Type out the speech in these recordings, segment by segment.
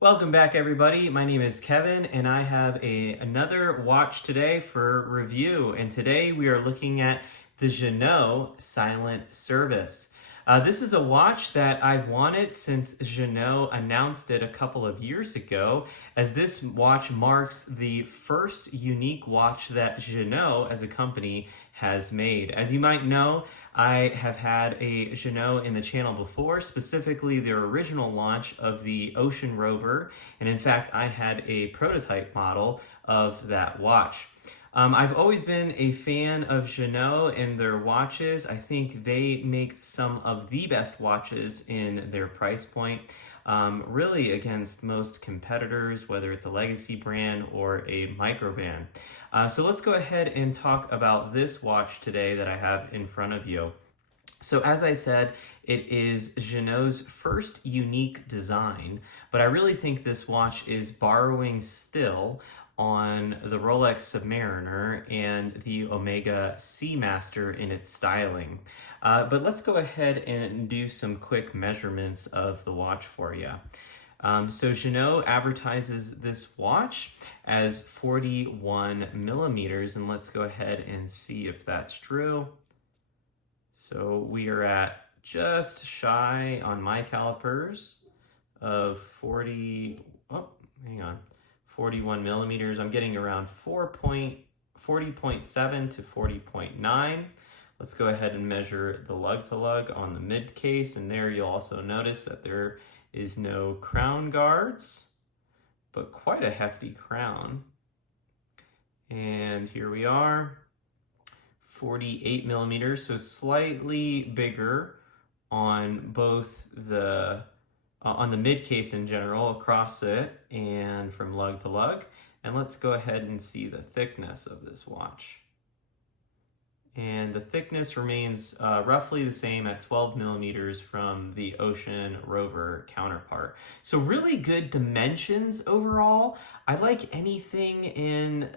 Welcome back, everybody. My name is Kevin, and I have another watch today for review. And today we are looking at the Ginault Silent Service. This is a watch that I've wanted since Ginault announced it a couple of years ago, as this watch marks the first unique watch that Ginault as a company has made. As you might know, I have had a Ginault in the channel before, specifically their original launch of the Ocean Rover, and in fact I had a prototype model of that watch. I've always been a fan of Ginault and their watches. I think they make some of the best watches in their price point, really against most competitors, whether it's a legacy brand or a micro brand. So let's go ahead and talk about this watch today that I have in front of you. So as I said, it is Ginault's first unique design, but I really think this watch is borrowing still on the Rolex Submariner and the Omega Seamaster in its styling. But let's go ahead and do some quick measurements of the watch for you. So Ginault advertises this watch as 41 millimeters, and let's go ahead and see if that's true. So we are at just shy on my calipers of 41 millimeters. I'm getting around 40.7 to 40.9. Let's go ahead and measure the lug to lug on the mid case, and there you'll also notice that there is no crown guards, but quite a hefty crown. And here we are, 48 millimeters, so slightly bigger on both on the mid case in general, across it and from lug to lug. And let's go ahead and see the thickness of this watch. And the thickness remains roughly the same at 12 millimeters from the Ocean Rover counterpart. So really good dimensions overall. I like anything in,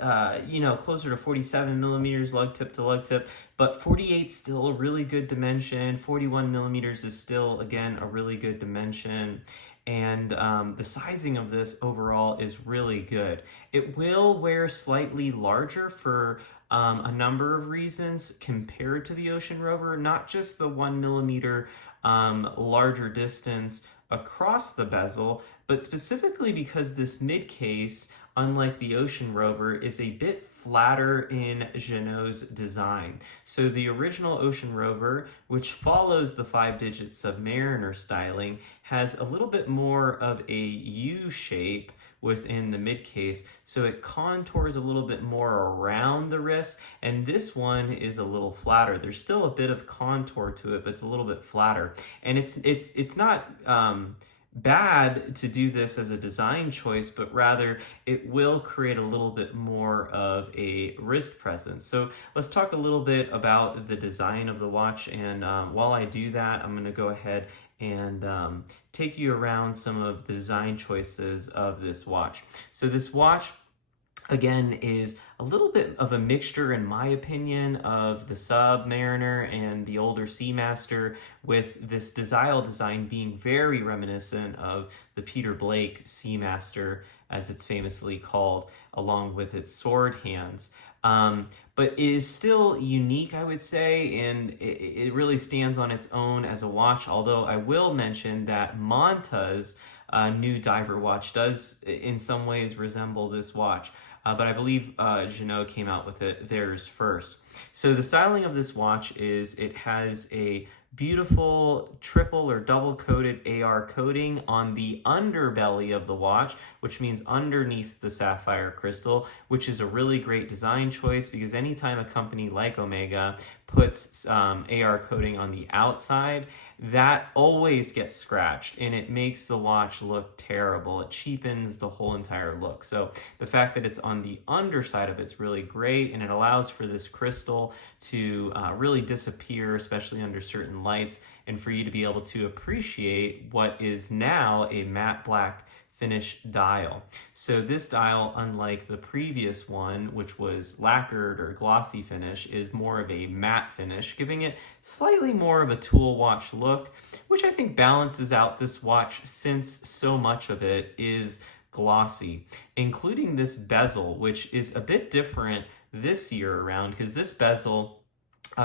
closer to 47 millimeters lug tip to lug tip, but 48 still a really good dimension. 41 millimeters is still, again, a really good dimension. And the sizing of this overall is really good. It will wear slightly larger for a number of reasons compared to the Ocean Rover, not just the 1 millimeter larger distance across the bezel, but specifically because this mid case, unlike the Ocean Rover, is a bit flatter in Ginault's design. So the original Ocean Rover, which follows the 5-digit Submariner styling, has a little bit more of a U shape within the mid case, so it contours a little bit more around the wrist, and this one is a little flatter. There's still a bit of contour to it, but it's a little bit flatter, and it's not bad to do this as a design choice, but rather it will create a little bit more of a wrist presence. So let's talk a little bit about the design of the watch, and while I do that, I'm going to go ahead and take you around some of the design choices of this watch. So this watch, again, is a little bit of a mixture, in my opinion, of the Submariner and the older Seamaster, with this dial design being very reminiscent of the Peter Blake Seamaster, as it's famously called, along with its sword hands. But it is still unique, I would say, and it really stands on its own as a watch, although I will mention that Manta's new diver watch does in some ways resemble this watch. But I believe Ginault came out with theirs first. So the styling of this watch is it has a beautiful triple or double coated AR coating on the underbelly of the watch, which means underneath the sapphire crystal, which is a really great design choice because anytime a company like Omega puts AR coating on the outside, that always gets scratched and it makes the watch look terrible. It cheapens the whole entire look. So the fact that it's on the underside of it's really great, and it allows for this crystal to really disappear, especially under certain lights, and for you to be able to appreciate what is now a matte black finish dial. So this dial, unlike the previous one, which was lacquered or glossy finish, is more of a matte finish, giving it slightly more of a tool watch look, which I think balances out this watch since so much of it is glossy, including this bezel, which is a bit different this year around, because this bezel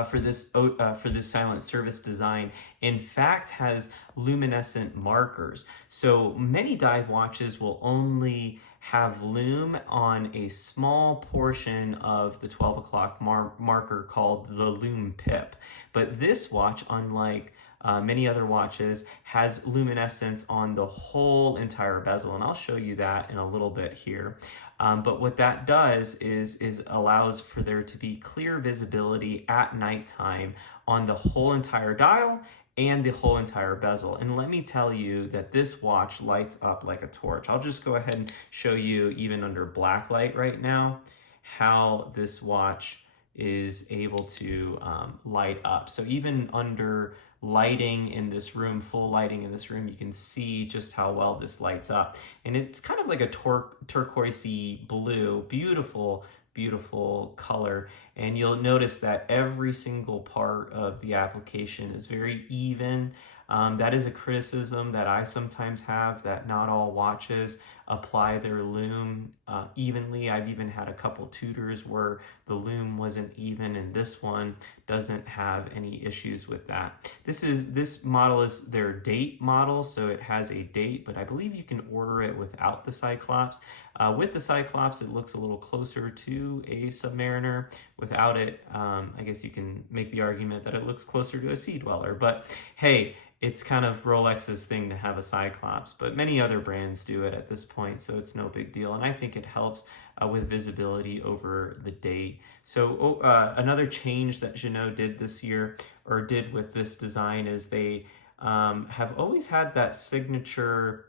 for this silent service design, in fact, has luminescent markers. So many dive watches will only have lume on a small portion of the 12 o'clock marker called the lume pip. But this watch, unlike many other watches, has luminescence on the whole entire bezel, and I'll show you that in a little bit here. But what that does is allows for there to be clear visibility at nighttime on the whole entire dial and the whole entire bezel. And let me tell you that this watch lights up like a torch. I'll just go ahead and show you, even under black light right now, how this watch is able to light up. So even under lighting in this room, full lighting in this room, you can see just how well this lights up. And it's kind of like a turquoisey blue, beautiful, beautiful color. And you'll notice that every single part of the application is very even. That is a criticism that I sometimes have, that not all watches apply their lume evenly. I've even had a couple tutors where the lume wasn't even, and this one doesn't have any issues with that. This model is their date model, so it has a date, but I believe you can order it without the Cyclops. With the Cyclops, it looks a little closer to a Submariner. Without it, I guess you can make the argument that it looks closer to a Sea Dweller, but hey, it's kind of Rolex's thing to have a Cyclops, but many other brands do it at this point, so it's no big deal. And I think it helps with visibility over the date. So another change that Ginault did this year, or did with this design, is they have always had that signature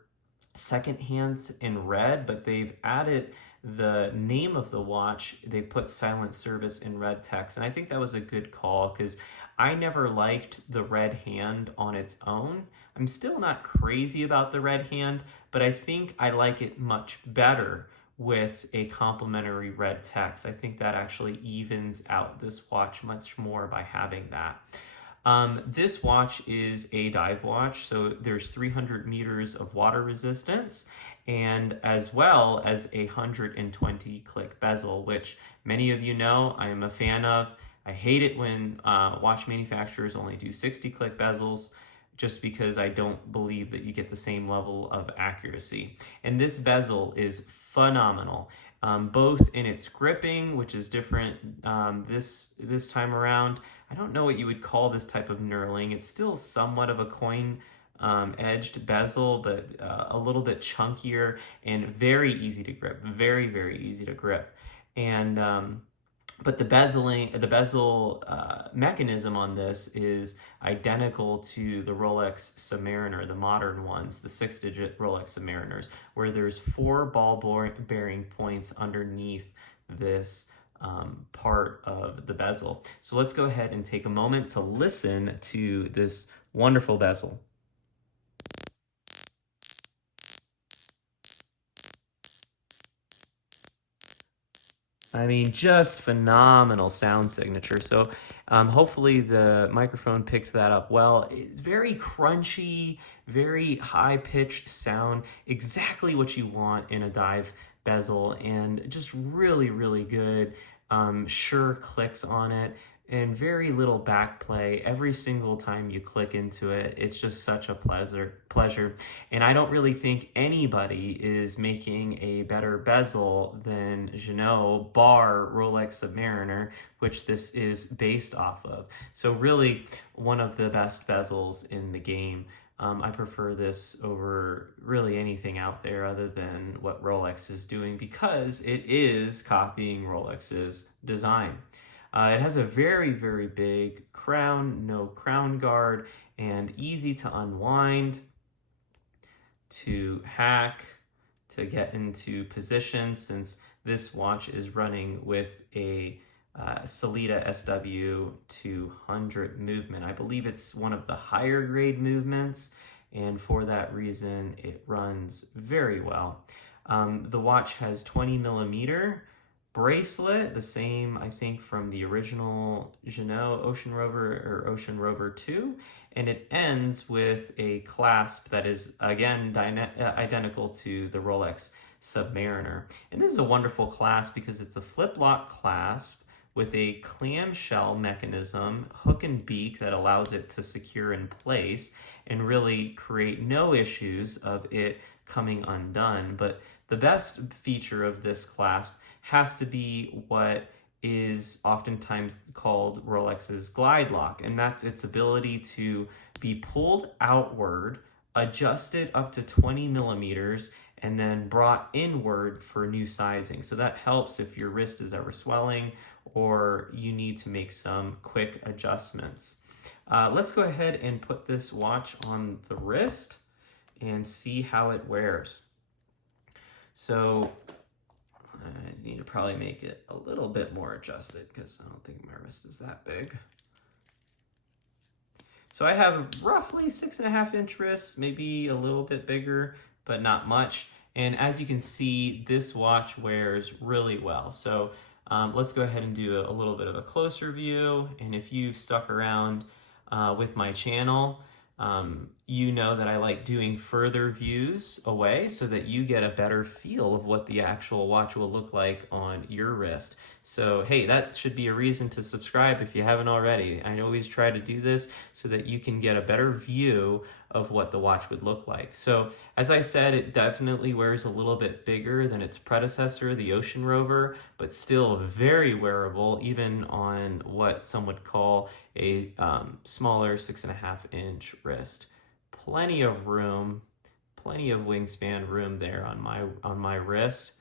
second hand in red, but they've added the name of the watch. They put Silent Service in red text, and I think that was a good call, because I never liked the red hand on its own. I'm still not crazy about the red hand, but I think I like it much better with a complementary red text. I think that actually evens out this watch much more by having that. This watch is a dive watch, so there's 300 meters of water resistance, and as well as a 120 click bezel, which many of you know I am a fan of. I hate it when watch manufacturers only do 60 click bezels, just because I don't believe that you get the same level of accuracy. And this bezel is phenomenal, both in its gripping, which is different this time around. I don't know what you would call this type of knurling. It's still somewhat of a coin edged bezel, but a little bit chunkier and very easy to grip, very, very easy to grip. And but the bezel mechanism on this is identical to the Rolex Submariner, the modern ones, the 6-digit Rolex Submariners, where there's 4 ball bearing points underneath this part of the bezel. So let's go ahead and take a moment to listen to this wonderful bezel. I mean, just phenomenal sound signature. So hopefully the microphone picked that up well. It's very crunchy, very high-pitched sound, exactly what you want in a dive bezel, and just really, really good, sure clicks on it, and very little back play. Every single time you click into it, it's just such a pleasure. And I don't really think anybody is making a better bezel than Ginault, bar Rolex Submariner, which this is based off of. So really one of the best bezels in the game. I prefer this over really anything out there other than what Rolex is doing, because it is copying Rolex's design. It has a very, very big crown, no crown guard, and easy to unwind, to hack, to get into position, since this watch is running with a Sellita SW200 movement. I believe it's one of the higher grade movements, and for that reason, it runs very well. The watch has 20mm bracelet, the same, I think, from the original Ginault Ocean Rover or Ocean Rover 2, and it ends with a clasp that is, again, identical to the Rolex Submariner. And this is a wonderful clasp because it's a flip-lock clasp with a clamshell mechanism, hook and beak that allows it to secure in place and really create no issues of it coming undone. But the best feature of this clasp has to be what is oftentimes called Rolex's glide lock, and that's its ability to be pulled outward, adjusted up to 20mm, and then brought inward for new sizing. So that helps if your wrist is ever swelling or you need to make some quick adjustments. Let's go ahead and put this watch on the wrist and see how it wears. So I need to probably make it a little bit more adjusted because I don't think my wrist is that big. So I have roughly 6.5-inch wrists, maybe a little bit bigger, but not much. And as you can see, this watch wears really well. So let's go ahead and do a little bit of a closer view. And if you've stuck around with my channel, you know that I like doing further views away so that you get a better feel of what the actual watch will look like on your wrist. So, hey, that should be a reason to subscribe if you haven't already. I always try to do this so that you can get a better view of what the watch would look like. So, as I said, it definitely wears a little bit bigger than its predecessor, the Ocean Rover, but still very wearable, even on what some would call a smaller 6.5-inch wrist. Plenty of room, plenty of wingspan room there on my wrist,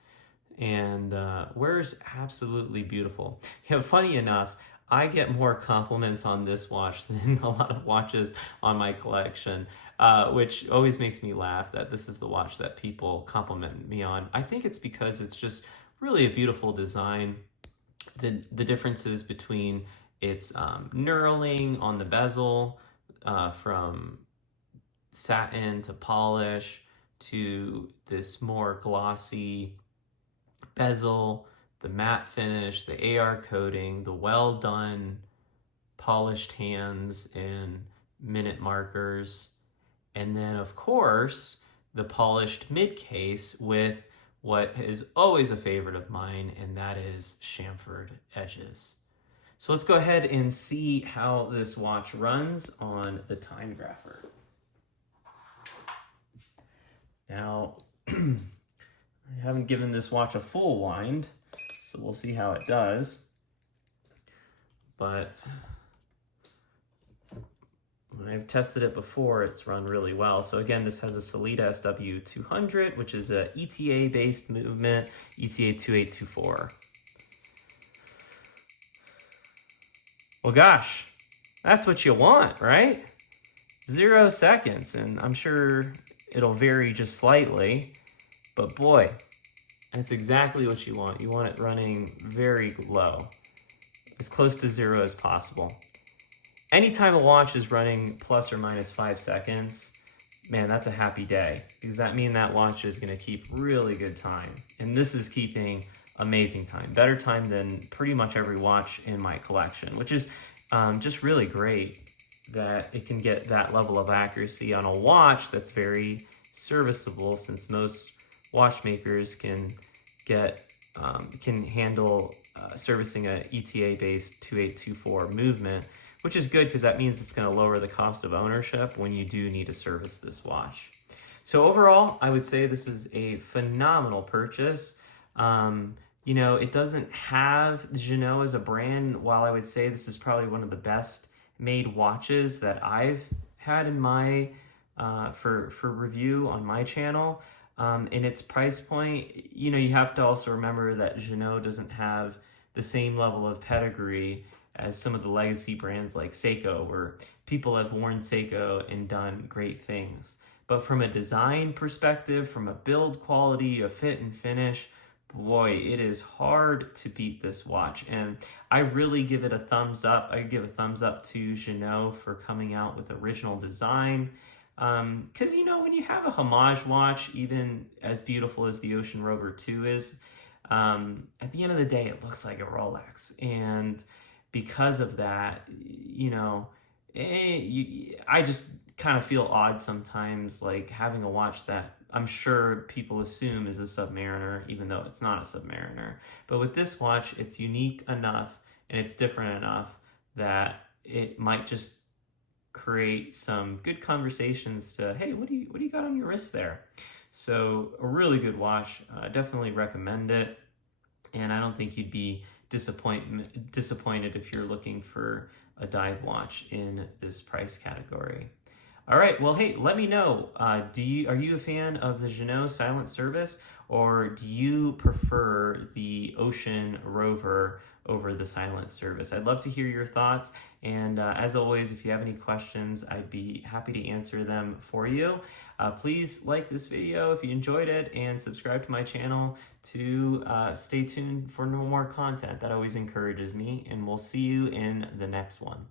and wears absolutely beautiful. You know, funny enough, I get more compliments on this watch than a lot of watches on my collection, which always makes me laugh that this is the watch that people compliment me on. I think it's because it's just really a beautiful design. The differences between its knurling on the bezel, from satin to polish to this more glossy bezel, the matte finish, the AR coating, the well done polished hands and minute markers, and then of course the polished mid case with what is always a favorite of mine, and that is chamfered edges. So let's go ahead and see how this watch runs on the time grapher. Now, I haven't given this watch a full wind, so we'll see how it does. But when I've tested it before, it's run really well. So again, this has a Sellita SW200, which is a ETA-based movement, ETA 2824. Well, gosh, that's what you want, right? 0 seconds, and I'm sure it'll vary just slightly, but boy, that's exactly what you want. You want it running very low, as close to 0 as possible. Anytime a watch is running plus or minus 5 seconds, man, that's a happy day, because that means that watch is going to keep really good time. And this is keeping amazing time, better time than pretty much every watch in my collection, which is just really great that it can get that level of accuracy on a watch that's very serviceable, since most watchmakers can handle servicing a ETA-based 2824 movement, which is good because that means it's going to lower the cost of ownership when you do need to service this watch. So overall, I would say this is a phenomenal purchase. You know, it doesn't have Ginault as a brand. While I would say this is probably one of the best made watches that I've had in my for review on my channel, in its price point, you know, you have to also remember that Ginault doesn't have the same level of pedigree as some of the legacy brands like Seiko, where people have worn Seiko and done great things. But from a design perspective, from a build quality, a fit and finish, boy, it is hard to beat this watch. And I really give it a thumbs up. I give a thumbs up to Ginault for coming out with original design. Because, you know, when you have a homage watch, even as beautiful as the Ocean Rover 2 is, at the end of the day, it looks like a Rolex. And because of that, you know, I just kind of feel odd sometimes, like having a watch that I'm sure people assume is a Submariner, even though it's not a Submariner. But with this watch, it's unique enough and it's different enough that it might just create some good conversations to, hey, what do you got on your wrist there? So a really good watch. Definitely recommend it. And I don't think you'd be disappointed if you're looking for a dive watch in this price category. All right, well, hey, let me know. Are you a fan of the Ginault Silent Service, or do you prefer the Ocean Rover over the Silent Service? I'd love to hear your thoughts, and as always, if you have any questions, I'd be happy to answer them for you. Please like this video if you enjoyed it, and subscribe to my channel to stay tuned for more content. That always encourages me, and we'll see you in the next one.